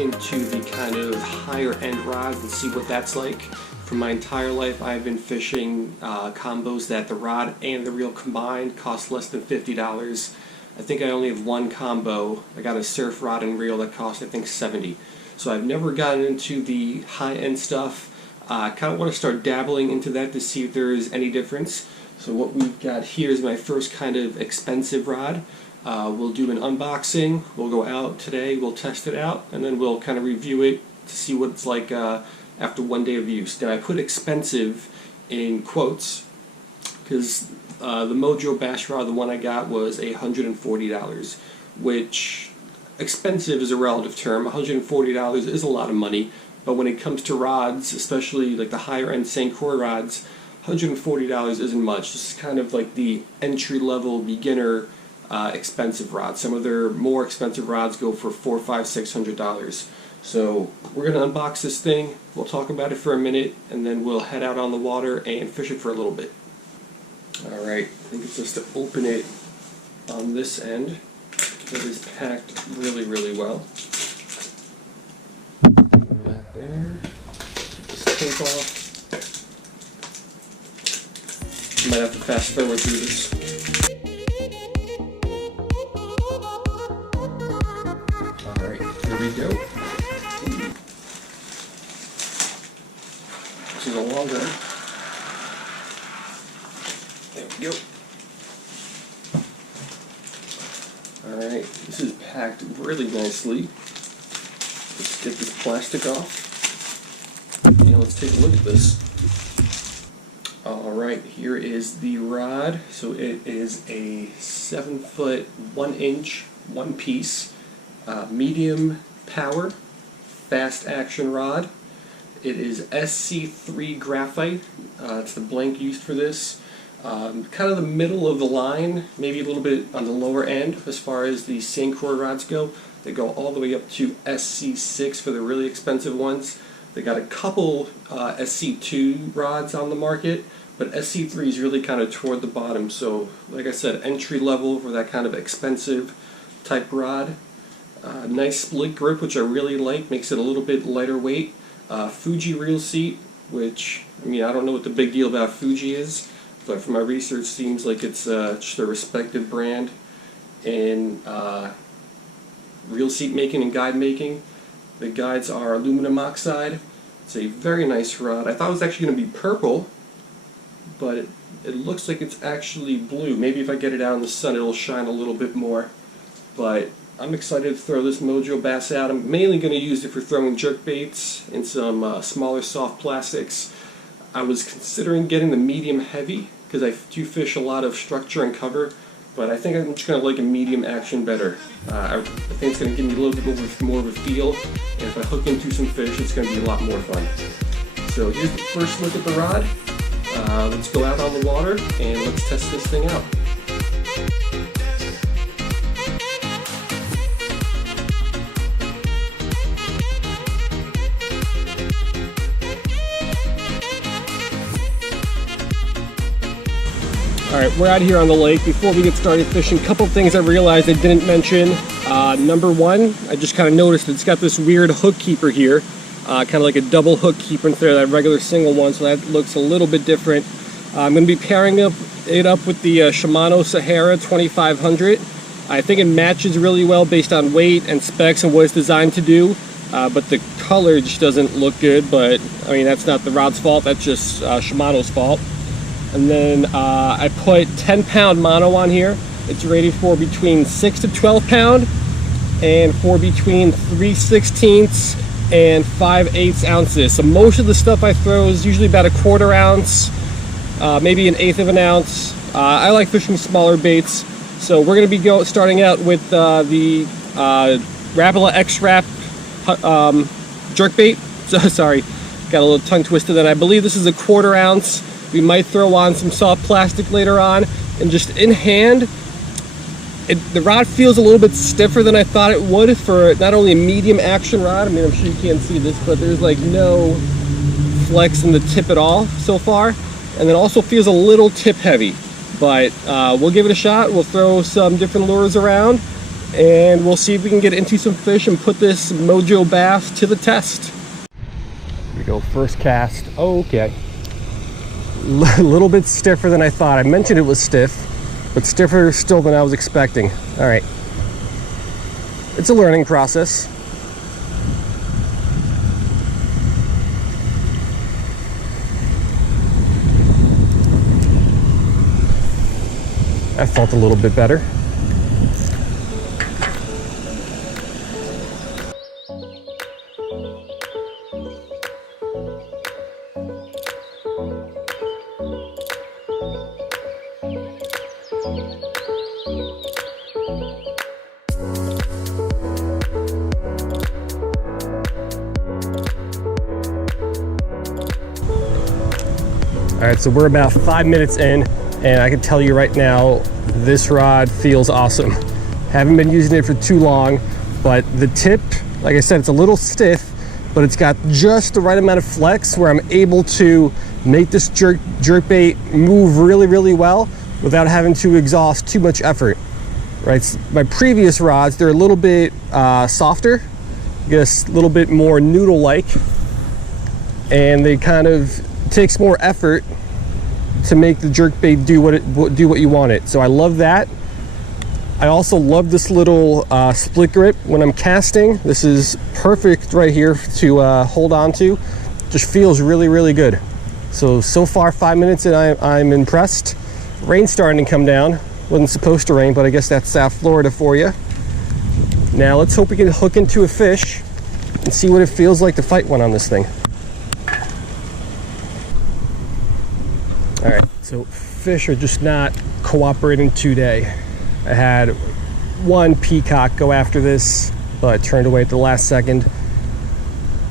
into the kind of higher end rods and see what that's like. For my entire life, I've been fishing combos that the rod and the reel combined cost less than $50. I think I only have one combo. I got a surf rod and reel that cost, I think, $70. So I've never gotten into the high-end stuff. I kind of want to start dabbling into that to see if there is any difference. So what we've got here is my first kind of expensive rod. We'll do an unboxing. We'll go out today, we'll test it out, and then we'll kind of review it to see what it's like after one day of use. Now I put expensive in quotes because the Mojo Bass rod, the one I got, was $140, which expensive is a relative term. $140 is a lot of money, but when it comes to rods, especially like the higher end St. Croix rods, $140 isn't much. This is kind of like the entry-level beginner expensive rods. Some of their more expensive rods go for $400, $500, $600. So we're going to unbox this thing, we'll talk about it for a minute, and then we'll head out on the water and fish it for a little bit. Alright, I think it's just to open it on this end. It is packed really, really well. That there. Take this tape off. Might have to fast forward through this. Alright, here we go. This is a long one. There we go. Alright, this is packed really nicely. Let's get this plastic off. And let's take a look at this. Alright, here is the rod. So it is a 7-foot, 1-inch, one-piece, medium power, fast action rod. It is SC3 graphite. It's the blank used for this. Kind of the middle of the line, maybe a little bit on the lower end as far as the St. Croix rods go. They go all the way up to SC6 for the really expensive ones. They got a couple SC2 rods on the market, but SC3 is really kind of toward the bottom. So, like I said, entry level for that kind of expensive type rod. Nice split grip, which I really like, makes it a little bit lighter weight. Fuji reel seat, which, I mean, I don't know what the big deal about Fuji is, but from my research, seems like it's just a respected brand in reel seat making and guide making. The guides are aluminum oxide. It's a very nice rod. I thought it was actually going to be purple, but it looks like it's actually blue. Maybe if I get it out in the sun, it'll shine a little bit more. But I'm excited to throw this Mojo Bass out. I'm mainly going to use it for throwing jerkbaits and some smaller soft plastics. I was considering getting the medium heavy because I do fish a lot of structure and cover, but I think I'm just going to like a medium action better. I think it's going to give me a little bit more of a feel, and if I hook into some fish, it's going to be a lot more fun. So here's the first look at the rod. Let's go out on the water and let's test this thing out. Alright, we're out here on the lake. Before we get started fishing, a couple things I realized I didn't mention. Number one, I just kind of noticed it's got this weird hook keeper here. Kind of like a double hook keeper instead of that regular single one, so that looks a little bit different. I'm going to be pairing it up with the Shimano Sahara 2500. I think it matches really well based on weight and specs and what it's designed to do. But the color just doesn't look good, but I mean, that's not the rod's fault, that's just Shimano's fault. And then I put 10-pound mono on here. It's rated for between 6 to 12 pound and for between 3/16 and 5/8 ounces. So most of the stuff I throw is usually about a 1/4 ounce, maybe 1/8 of an ounce. I like fishing smaller baits. So we're going to be starting out with the Rapala X-Wrap jerkbait. So, sorry, got a little tongue twisted. Then I believe this is a 1/4 ounce. We might throw on some soft plastic later on, and just in hand, the rod feels a little bit stiffer than I thought it would for not only a medium action rod. I mean, I'm sure you can't see this, but there's like no flex in the tip at all so far, and then also feels a little tip heavy. But we'll give it a shot. We'll throw some different lures around and we'll see if we can get into some fish and put this Mojo Bass to the test. Here we go, first cast. Okay. A little bit stiffer than I thought. I mentioned it was stiff, but stiffer still than I was expecting. All right. It's a learning process. That felt a little bit better. All right, so we're about 5 minutes in, and I can tell you right now, this rod feels awesome. Haven't been using it for too long, but the tip, like I said, it's a little stiff, but it's got just the right amount of flex where I'm able to make this jerkbait move really, really well without having to exhaust too much effort. Right? My previous rods, they're a little bit softer, I guess a little bit more noodle-like, and they kind of takes more effort to make the jerkbait do what you want it. So I love that. I also love this little split grip when I'm casting. This is perfect right here to hold on to. Just feels really, really good. So far 5 minutes and I'm impressed. Rain's starting to come down. Wasn't supposed to rain, but I guess that's South Florida for you. Now let's hope we can hook into a fish and see what it feels like to fight one on this thing. All right, so fish are just not cooperating today. I had one peacock go after this, but turned away at the last second.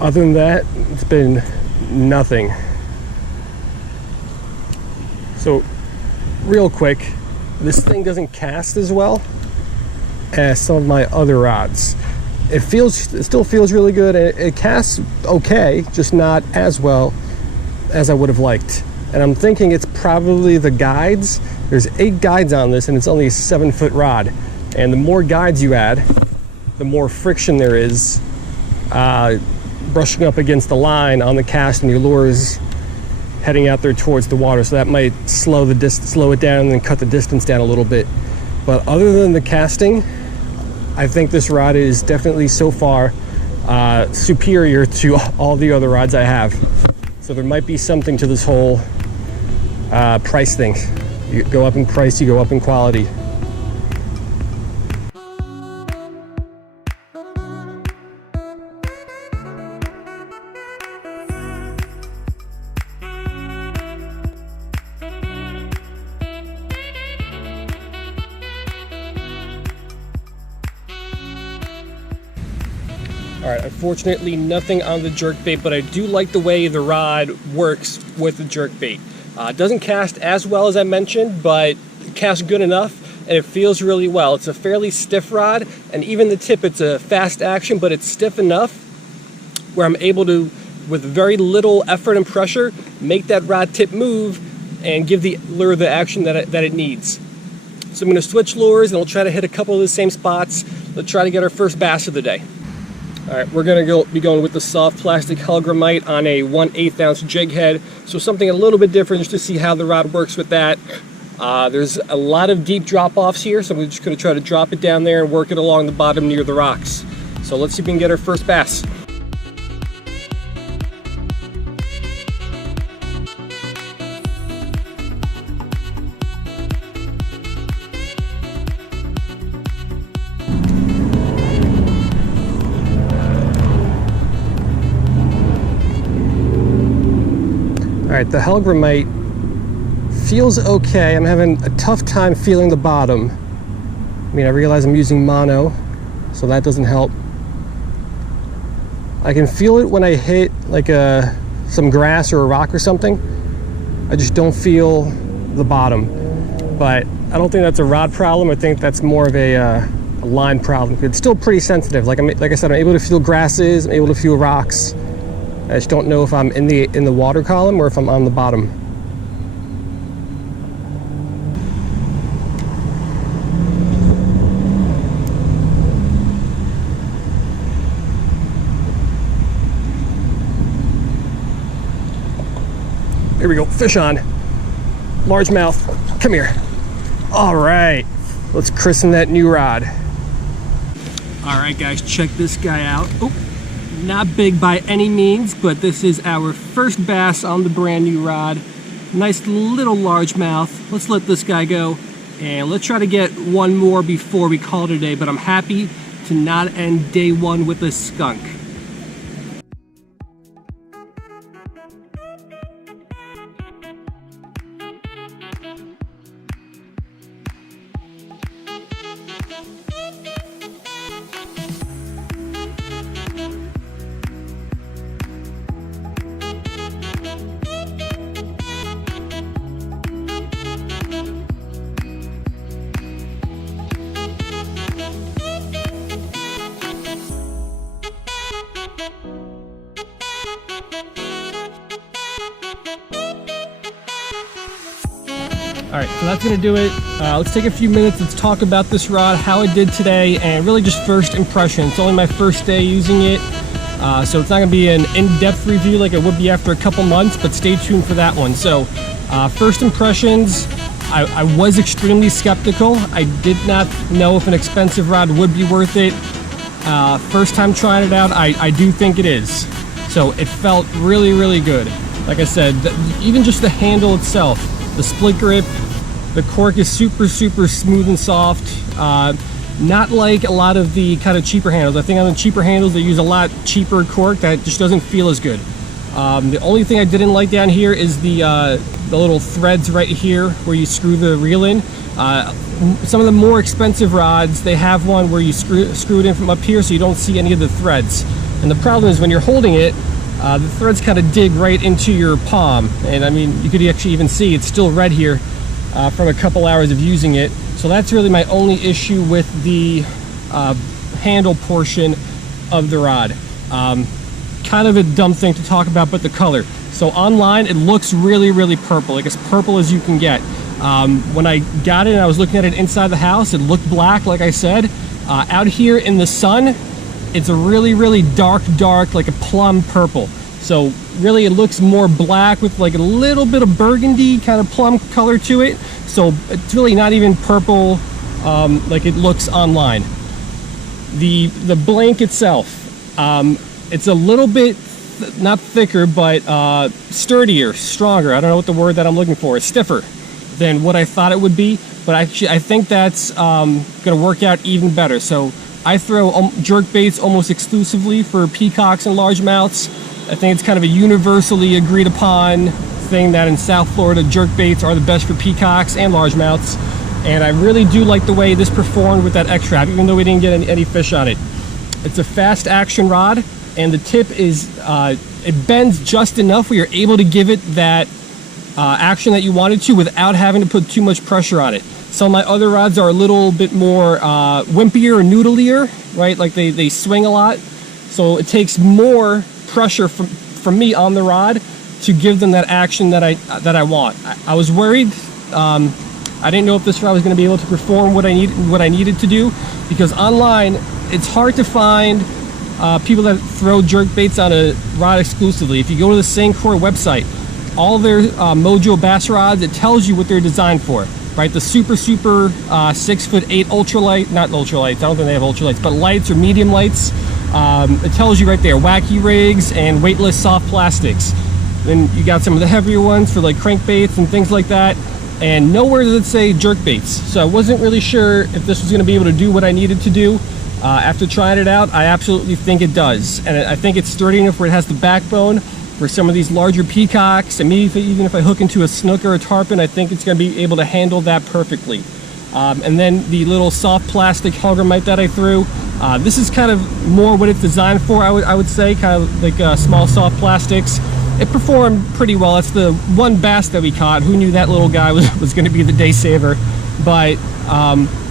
Other than that, it's been nothing. So, real quick, this thing doesn't cast as well as some of my other rods. It still feels really good, and it casts okay, just not as well as I would have liked. And I'm thinking it's probably the guides. There's 8 guides on this, and it's only a 7-foot rod. And the more guides you add, the more friction there is brushing up against the line on the cast, and your lures heading out there towards the water. So that might slow it down and then cut the distance down a little bit. But other than the casting, I think this rod is definitely so far superior to all the other rods I have. So there might be something to this whole price thing. You go up in price, you go up in quality. All right, unfortunately nothing on the jerkbait, but I do like the way the rod works with the jerkbait. It doesn't cast as well as I mentioned, but it casts good enough and it feels really well. It's a fairly stiff rod, and even the tip, it's a fast action, but it's stiff enough where I'm able to, with very little effort and pressure, make that rod tip move and give the lure the action that it needs. So I'm gonna switch lures and we'll try to hit a couple of the same spots. Let's try to get our first bass of the day. All right, we're gonna be going with the soft plastic Hellgramite on a 1/8 ounce jig head. So something a little bit different, just to see how the rod works with that. There's a lot of deep drop-offs here, so we're just gonna try to drop it down there and work it along the bottom near the rocks. So let's see if we can get our first bass. All right, the Hellgramite feels okay. I'm having a tough time feeling the bottom. I mean, I realize I'm using mono, so that doesn't help. I can feel it when I hit like some grass or a rock or something. I just don't feel the bottom. But I don't think that's a rod problem. I think that's more of a line problem. It's still pretty sensitive. Like I said, I'm able to feel grasses, I'm able to feel rocks. I just don't know if I'm in the water column or if I'm on the bottom. Here we go, fish on. Largemouth, come here. All right, let's christen that new rod. All right, guys, check this guy out. Oh, not big by any means, but this is our first bass on the brand new rod. Nice little largemouth. Let's let this guy go, and let's try to get one more before we call it a day, but I'm happy to not end day one with a skunk. All right, so that's gonna do it. Let's take a few minutes, let's talk about this rod, how it did today, and really just first impression. It's only my first day using it, so it's not gonna be an in-depth review like it would be after a couple months, but stay tuned for that one. So, first impressions, I was extremely skeptical. I did not know if an expensive rod would be worth it. First time trying it out, I do think it is. So it felt really, really good. Like I said, even just the handle itself, the split grip, the cork is super, super smooth and soft. Not like a lot of the kind of cheaper handles. I think on the cheaper handles, they use a lot cheaper cork that just doesn't feel as good. The only thing I didn't like down here is the little threads right here where you screw the reel in. Some of the more expensive rods, they have one where you screw it in from up here so you don't see any of the threads. And the problem is when you're holding it, the threads kind of dig right into your palm. And I mean, you could actually even see it's still red here from a couple hours of using it. So that's really my only issue with the handle portion of the rod. Kind of a dumb thing to talk about, but the color. So online, it looks really, really purple, like as purple as you can get. When I got it and I was looking at it inside the house, it looked black, like I said. Out here in the sun, it's a really, really dark, like a plum purple. So really it looks more black with like a little bit of burgundy kind of plum color to it. So it's really not even purple like it looks online. The blank itself, it's a little bit not thicker, but sturdier, stronger. I don't know what the word that I'm looking for. It's stiffer than what I thought it would be, but actually I think that's gonna work out even better. So I throw jerk baits almost exclusively for peacocks and largemouths. I think it's kind of a universally agreed upon thing that in South Florida, jerk baits are the best for peacocks and largemouths. And I really do like the way this performed with that X-Trap, even though we didn't get any fish on it. It's a fast action rod, and the tip is, it bends just enough where you're able to give it that action that you wanted to without having to put too much pressure on it. Some of my other rods are a little bit more wimpier or noodlier, right? Like they swing a lot. So it takes more pressure from me on the rod to give them that action that I want. I was worried. I didn't know if this rod was going to be able to perform what I needed to do, because online it's hard to find people that throw jerk baits on a rod exclusively. If you go to the Sancor website, all their Mojo Bass rods, it tells you what they're designed for, right? The super 6'8" ultralight, not ultralights, I don't think they have ultralights, but lights or medium lights. It tells you right there, wacky rigs and weightless soft plastics. Then you got some of the heavier ones for like crankbaits and things like that. And nowhere does it say jerk baits. So I wasn't really sure if this was going to be able to do what I needed to do. After trying it out, I absolutely think it does. And I think it's sturdy enough where it has the backbone for some of these larger peacocks. And maybe even if I hook into a snook or a tarpon, I think it's going to be able to handle that perfectly. And then the little soft plastic hellgrammite that I threw, this is kind of more what it's designed for, I would say, kind of like small soft plastics. It performed pretty well. That's the one bass that we caught. Who knew that little guy was going to be the day saver? But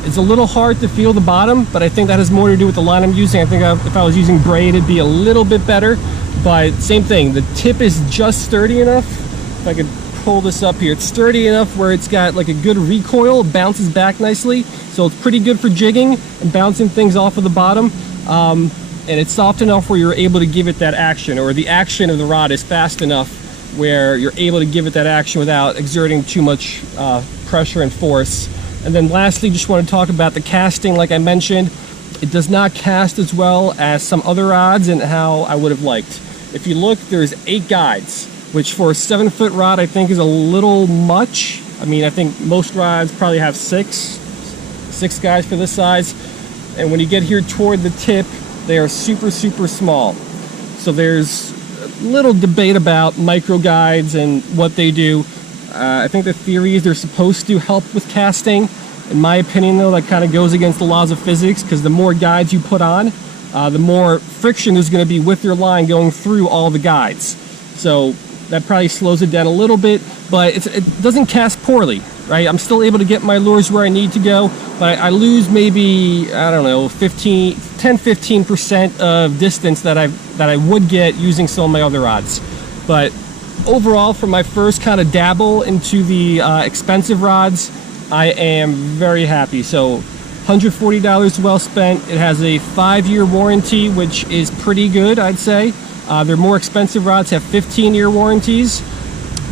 it's a little hard to feel the bottom, but I think that has more to do with the line I'm using. I think if I was using braid, it'd be a little bit better. But same thing, the tip is just sturdy enough. If I could pull this up here, it's sturdy enough where it's got like a good recoil, it bounces back nicely. So it's pretty good for jigging and bouncing things off of the bottom. And it's soft enough where you're able to give it that action, or the action of the rod is fast enough where you're able to give it that action without exerting too much pressure and force. And then lastly, just want to talk about the casting. Like I mentioned, it does not cast as well as some other rods and how I would have liked. If you look, there's 8 guides, which for a 7-foot rod I think is a little much. I mean, I think most rods probably have 6 guides for this size. And when you get here toward the tip, they are super, super small. So there's a little debate about micro guides and what they do. I think the theory is they're supposed to help with casting. In my opinion, though, that kind of goes against the laws of physics, because the more guides you put on, the more friction there's going to be with your line going through all the guides. So that probably slows it down a little bit, but it doesn't cast poorly, right? I'm still able to get my lures where I need to go, but I lose maybe, I don't know, 10-15% of distance that I would get using some of my other rods. But overall, for my first kind of dabble into the expensive rods, I am very happy. So $140 well spent. It has a 5-year warranty, which is pretty good, I'd say. Their more expensive rods have 15-year warranties,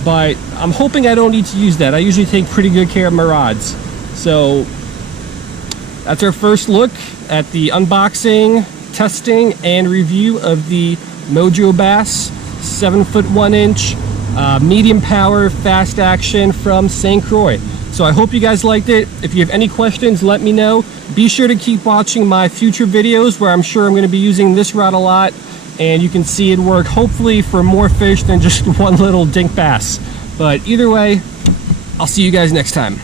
but I'm hoping I don't need to use that. I usually take pretty good care of my rods. So that's our first look at the unboxing, testing, and review of the Mojo Bass 7-foot 1-inch medium power fast action from St. Croix. So I hope you guys liked it. If you have any questions, let me know. Be sure to keep watching my future videos where I'm sure I'm going to be using this rod a lot, and you can see it work hopefully for more fish than just one little dink bass. But either way, I'll see you guys next time.